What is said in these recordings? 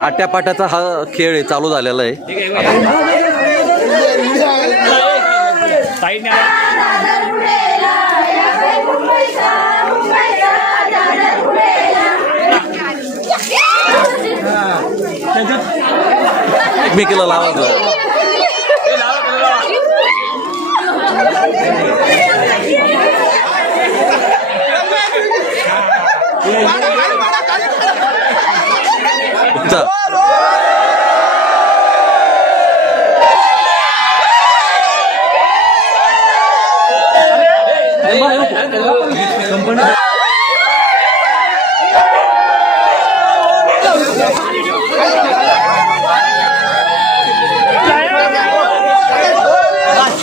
आट्यापाट्याचा हा खेळ चालू झालेला आहे. एकमेकीला लावायचं. Cak.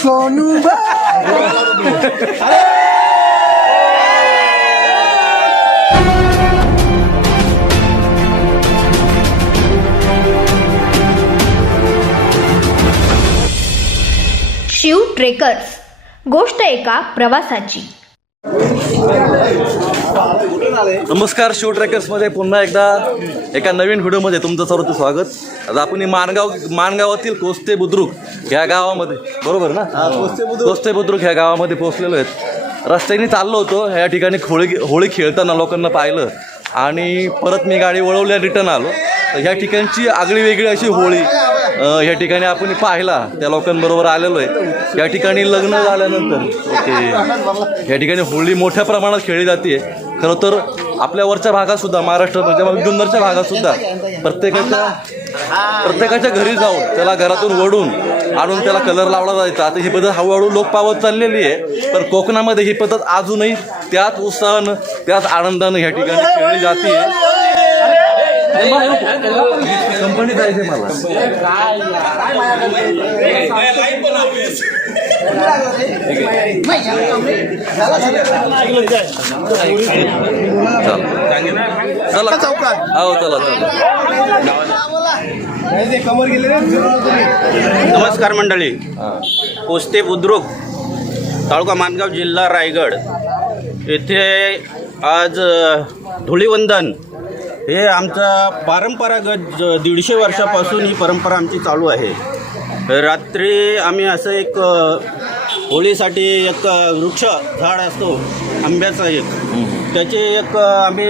सोनू शिव ट्रेकर्स. गोष्ट एका प्रवासाची. नमस्कार शिव ट्रॅकर्समध्ये पुन्हा एकदा एका नवीन व्हिडिओमध्ये तुमचं सर्वचं स्वागत. आता आपण ही माणगाव माणगावातील कोस्ते बुद्रुक ह्या गावामध्ये बरोबर ना? कोस्ते बुद्रुक. ह्या गावामध्ये पोहोचलेलो आहेत. रस्त्याने चाललो होतो ह्या ठिकाणी होळी होळी खेळताना लोकांना पाहिलं आणि परत मी गाडी वळवल्या रिटर्न आलो. तर ह्या ठिकाणची आगळी वेगळी अशी होळी या ह्या ठिकाणी आपण पाहिला. त्या लोकांबरोबर आलेलो आहे. या ठिकाणी लग्न झाल्यानंतर ओके. या ठिकाणी होळी मोठ्या प्रमाणात खेळली जाते खरं तर आपल्या वरच्या भागात महाराष्ट्र म्हणजे जुन्नरच्या भागातसुद्धा प्रत्येकाच्या प्रत्येकाच्या घरी जाऊन त्याला घरातून वडून आणून त्याला कलर लावला जायचा. आता ही पद्धत हळूहळू लोक पावत चाललेली आहे. पण कोकणामध्ये ही पद्धत अजूनही त्याच उत्साहानं त्याच आनंदानं ह्या ठिकाणी खेळली जाते कंपनी जायचे मला. चला. चौकात हो चला चला. नमस्कार मंडळी. पोस्ते बुद्रुक तालुका मानगाव जिल्हा रायगड. येथे आज धुळीवंदन हे आमचा परंपरागत ज- दीडशे वर्षापासून ही परंपरा आमची चालू आहे. रात्री आम्ही असं एक होळीसाठी एक वृक्ष झाड असतो आंब्याचा एक. त्याचे एक आम्ही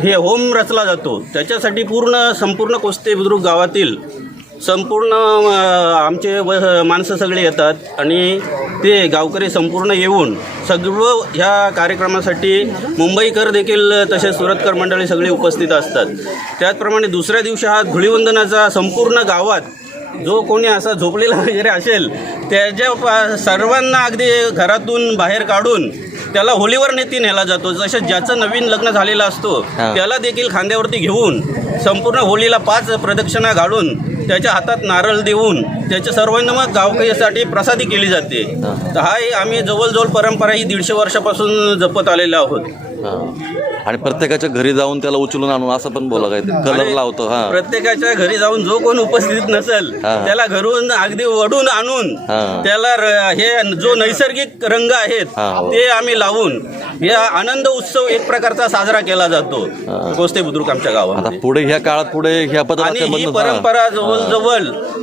हे होम रचला जातो. त्याच्यासाठी पूर्ण संपूर्ण कोस्ते बुद्रुक गावातील संपूर्ण आमचे व माणसं सगळे येतात आणि ते गावकरी संपूर्ण येऊन सर्व ह्या कार्यक्रमासाठी मुंबईकर देखील तसेच सुरतकर मंडळी सगळे उपस्थित असतात त्याचप्रमाणे दुसऱ्या दिवशी हा धुळीवंदनाचा संपूर्ण गावात जो कोणी असा झोपलेला वगैरे असेल त्याच्या पा- सर्वांना अगदी घरातून बाहेर काढून त्याला होलीवर नेती नेला जातो जसं ज्याचं नवीन लग्न झालेलं असतो. त्याला देखील खांद्यावरती घेऊन संपूर्ण होळीला पाच प्रदक्षिणा घालून त्याच्या हातात नारळ देऊन त्याच्या सर्वांना मग गावकरीसाठी प्रसादी केली जाते तर हा आम्ही जवळजवळ परंपरा ही दीडशे वर्षापासून जपत आलेलो आहोत. आणि प्रत्येकाच्या घरी जाऊन त्याला उचलून आणून असं पण बोला काय कलर लावतो हा प्रत्येकाच्या घरी जाऊन जो कोण उपस्थित नसेल. त्याला घरून अगदी वडून आणून. त्याला हे जो नैसर्गिक रंग आहेत. ते आम्ही लावून हे आनंद उत्सव एक प्रकारचा साजरा केला जातो. कोस्ते बुद्रुक आमच्या गावात पुढे ह्या काळात पुढे ह्या आणि ही परंपरा जवळजवळ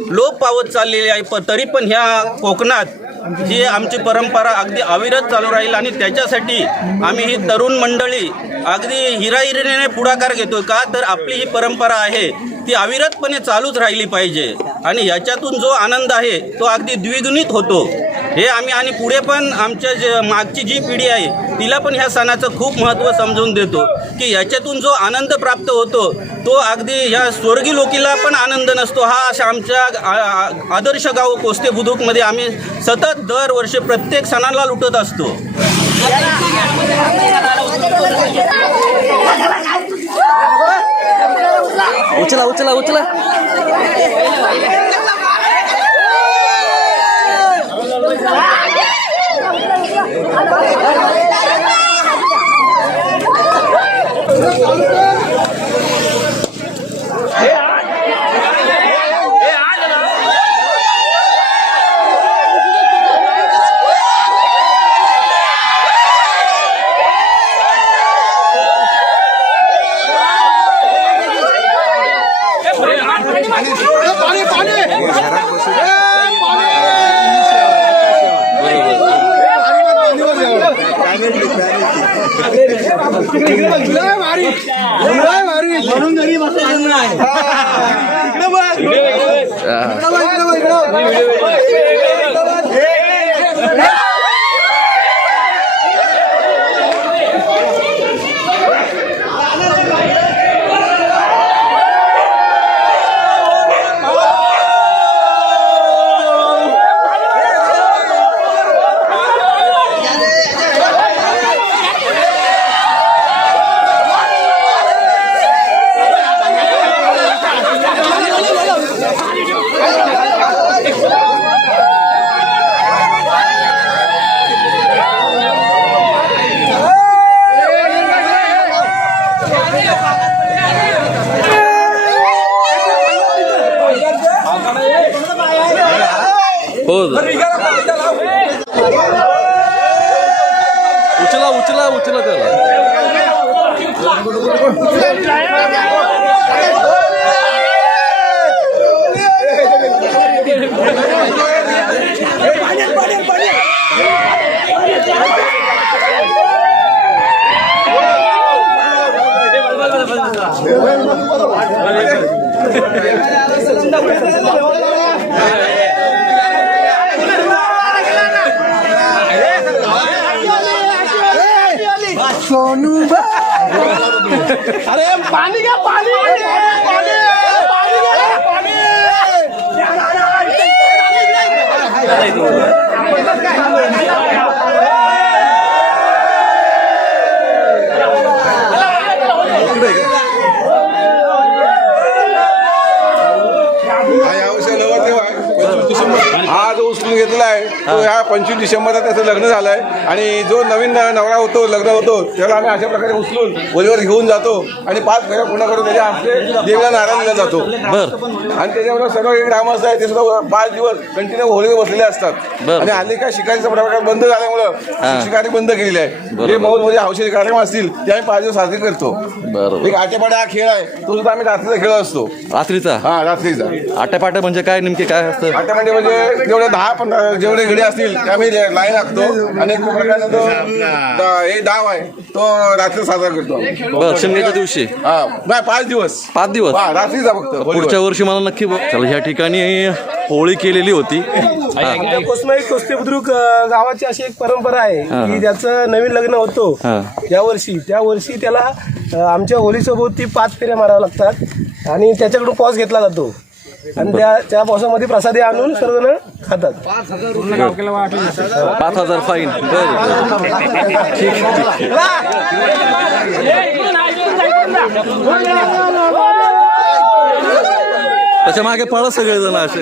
लोप पावत चाललेली आहे तरी पण ह्या कोकणात जी आमची परंपरा अगदी अविरत चालू राहील आणि त्याच्यासाठी आम्ही ही तरुण मंडळी अगदी हिराहिरीने पुढाकार घेतो का तर आपली ही परंपरा आहे ती अविरतपणे चालूच राहिली पाहिजे. आणि ह्याच्यातून जो आनंद आहे तो अगदी द्विगुणित होतो. हे आम्ही आणि पुढे पण आमच्या जे मागची जी पिढी आहे तिला पण ह्या सणाचं खूप महत्त्व समजून देतो. की ह्याच्यातून जो आनंद प्राप्त होतो तो अगदी ह्या स्वर्गी लोकीला पण आनंद नसतो. हा अशा आमच्या आ- आदर्श गाव कोस्ते बुद्रुकमध्ये आम्ही सतत दरवर्षी प्रत्येक सणाला लुटत असतो. उचला उचला उचला. ¡Vamos! Kenapa? Kenapa? போதும் உச்சலா உச்சலா உச்சலா தேவை हो उचला उचला उचला त्याला हा उचलून घेतलेला आहे. तो ह्या पंचवीस डिसेंबरला त्याचं लग्न झालं आहे आणि जो नवीन नवरा होतो लग्न होतो त्याला आम्ही अशा प्रकारे उचलून बोलीवर घेऊन जातो. आणि पाच फेऱ्या पूर्ण करून त्याच्या हस्ते देवीला नारायण दिला जातो. आणि त्याच्याबरोबर सर्व ग्रामस्थ आहेत ते सुद्धा पाच दिवस कंटिन्यू होळीवर बसलेले असतात. आणि हल्ली काय शिकारीचा प्रकार बंद झाल्यामुळं शिकारी बंद केलेली आहे. जे बहुत म्हणजे हौशी कार्यक्रम असतील ते आम्ही पाच दिवस साजरे करतो. एक आटेपाडा हा खेळ आहे तो सुद्धा आम्ही रात्रीचा खेळ असतो. रात्रीचा? हा रात्रीचा. आट्यापाट्या म्हणजे काय नेमके काय असतं? आट्यामध्ये म्हणजे जेवढे दहा पंधरा जेवढे घडी असतील ते आम्ही लाईन आखतो. आणि एक प्रकारचा तो दा- हे डाव आहे तो रात्री साजरा करतो आम्ही. बर शिमग्याच्या दिवशी? हा नाही पाच दिवस. पाच दिवस? हा रात्रीचा फक्त. पुढच्या वर्षी मला नक्की बघ. चला ह्या ठिकाणी होळी केलेली होती. हा. आमच्या कोसमाई कोस्ते बुद्रुक अं, गावाची अशी एक परंपरा आहे की ज्याचं नवीन लग्न होतो हा. त्या वर्षी. त्या वर्षी त्याला अं, आमच्या होळीसोबत ती पाच फेऱ्या माराव्या लागतात आणि त्याच्याकडून पॉस घेतला जातो. आणि त्या त्या पॉसामध्ये प्रसादी आणून सर्वजण खातात पाच हजार फाईन बर ठीक ठीक त्याच्यामागे पळत सगळेजण असे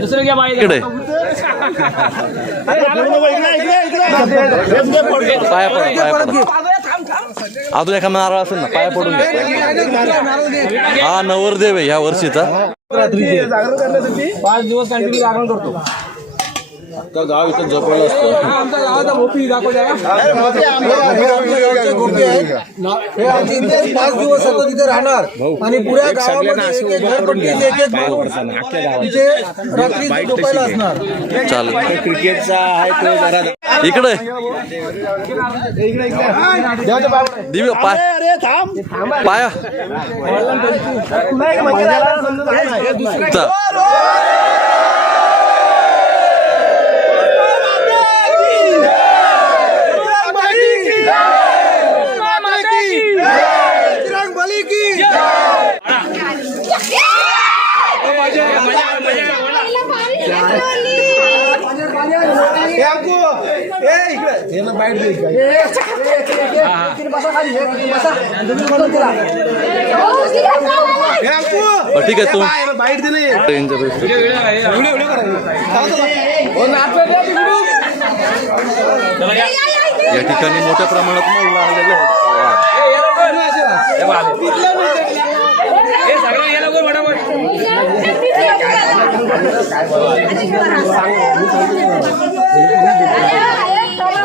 दुसरं घ्या पड पाया पड. अजून एका नारळ असेल ना पाया पडून हा नवरदेव आहे ह्या वर्षीचा. पाच दिवस कंटिन्यू जागरण करतो. पाच दिवस सतत तिथे राहणार. आणि पुऱ्या गावामध्ये एक एक घरपट्टी एक एक माणूस तिथे रात्री झोपायला असणार. चालेल. इकडे दिव्य पाय. पाया नाही, म्हणजे त्याला समजत नाही. चा. हे अंकू ए इकडे हे ना बाईट दे इकडे. हे अंकू बरं, ठीक आहे, हे तू- बाय, हे बाईट दे ना हे. यांच्या best friend. व्हिडिओ व्हिडिओ करायचं चला, चला. हो, नाच रे, व्हिडिओ. या ठिकाणी मोठ्या प्रमाणात आहेत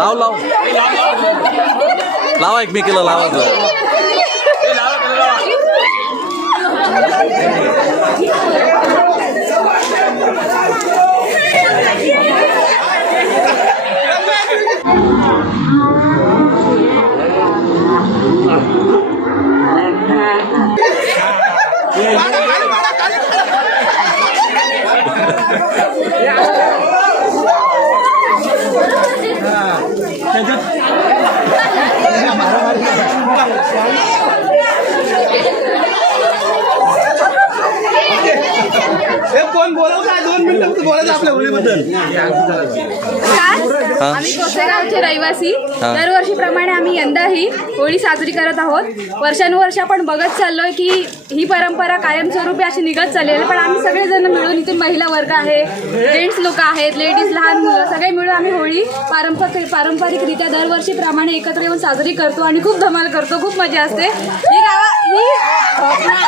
लाव लाव लावा एकमेकीला लावा 好好好好好好好 हे कोण काय दोन मिनिटं फक्त बोलायचं आपल्या होळीबद्दल आम्ही कोसेगावचे रहिवासी. हा. दरवर्षीप्रमाणे आम्ही यंदाही होळी साजरी करत आहोत. वर्षानुवर्ष आपण बघत चाललोय की ही परंपरा कायमस्वरूपी अशी निघत चाललेली आहे. पण आम्ही सगळेजण मिळून इथून महिला वर्ग आहे जेंट्स लोक आहेत लेडीज लहान मुलं सगळे मिळून आम्ही होळी पारंपरिक पारंपरिकरित्या दरवर्षीप्रमाणे एकत्र येऊन साजरी करतो आणि खूप धमाल करतो. खूप मजा असते. ही गावा ही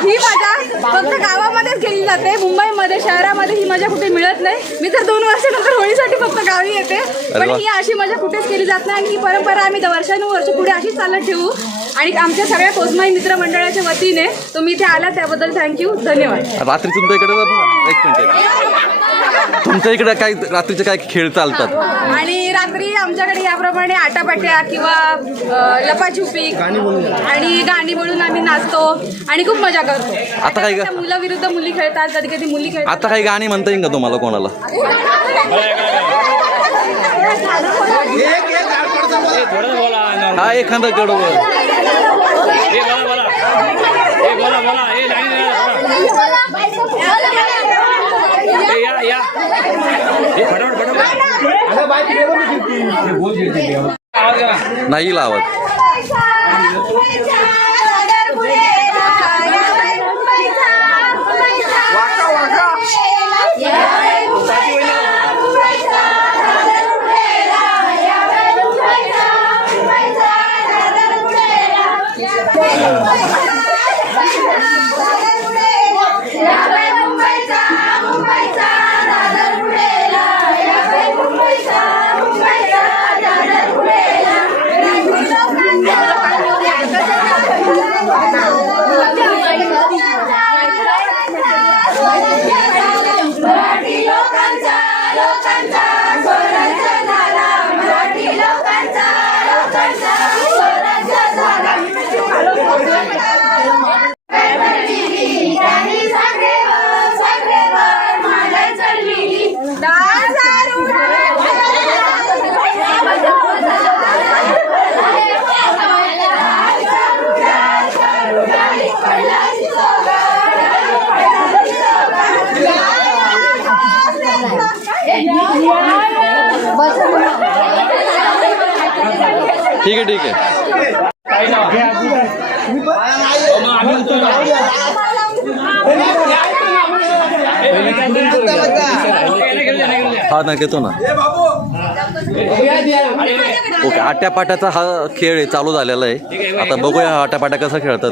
ही मजा फक्त गावामध्येच केली जाते. मुंबईमध्ये शहरामध्ये ही मजा कुठे मिळत नाही. मी तर दोन वर्षानंतर होळीसाठी फक्त गावी येते. पण. ही अशी मजा कुठेच केली जात नाही. आणि ही परंपरा आम्ही वर्षानुवर्ष पुढे अशीच चालत ठेवू. आणि आमच्या सगळ्या कोसमाई मित्र मंडळाच्या वतीने तुम्ही इथे आला त्याबद्दल थँक्यू धन्यवाद. रात्री तुमच्या इकडे एक मिनिट. एक. तुमच्या इकडे काय रात्रीचे काय खेळ चालतात? आणि रात्री आमच्याकडे याप्रमाणे आटापाट्या किंवा अ, लपाछुपी आणि गाणी म्हणून आम्ही नाचतो आणि खूप मजा करतो. आता काय ग- मुलं विरुद्ध मुली खेळतात कधी कधी मुली खेळतात. आता काही गाणी म्हणता येईल का तुम्हाला कोणाला? हा एखादा कडवं नाही लावत. ठीक आहे ठीक आहे. हा ना घेतो ना. ओके आट्यापाट्याचा हा खेळ आहे चालू झालेला आहे. आता बघूया हा आट्यापाट्या कसा खेळतात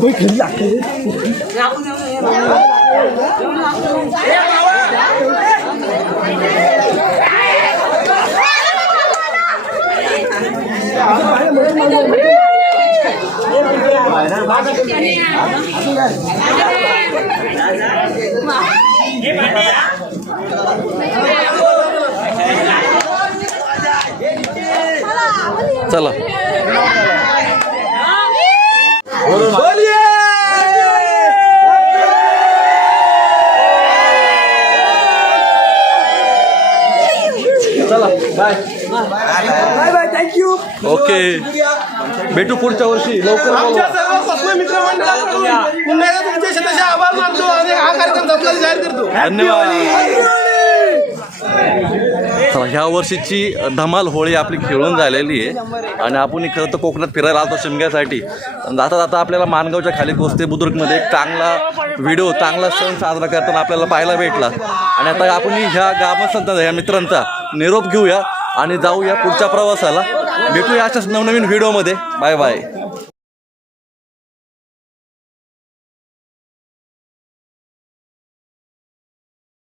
ते. चला बाय बाय थँक्यू ओके भेटू पुढच्या वर्षी लवकर आमच्या बोलवा. सर्व कसबे मित्रमंडळाकडून पुन्हा एकदा तुमचे शतशः आभार मानतो आणि हा कार्यक्रम संपल्याचा जाहीर करतो धन्यवाद चला ह्या वर्षीची धमाल होळी आपली खेळून झालेली आहे. आणि आपण खरं तर कोकणात फिरायला आलो शिमग्यासाठी. जाता जाता आपल्याला मानगावच्या खाली कोस्ते बुद्रुकमध्ये एक चांगला व्हिडिओ चांगला सण साजरा करताना आपल्याला पाहायला भेटला. आणि आता आपण ह्या गामसंत ह्या मित्रांचा निरोप घेऊया आणि जाऊया पुढच्या प्रवासाला. भेटूया अशाच नवनवीन व्हिडिओमध्ये. Bye bye.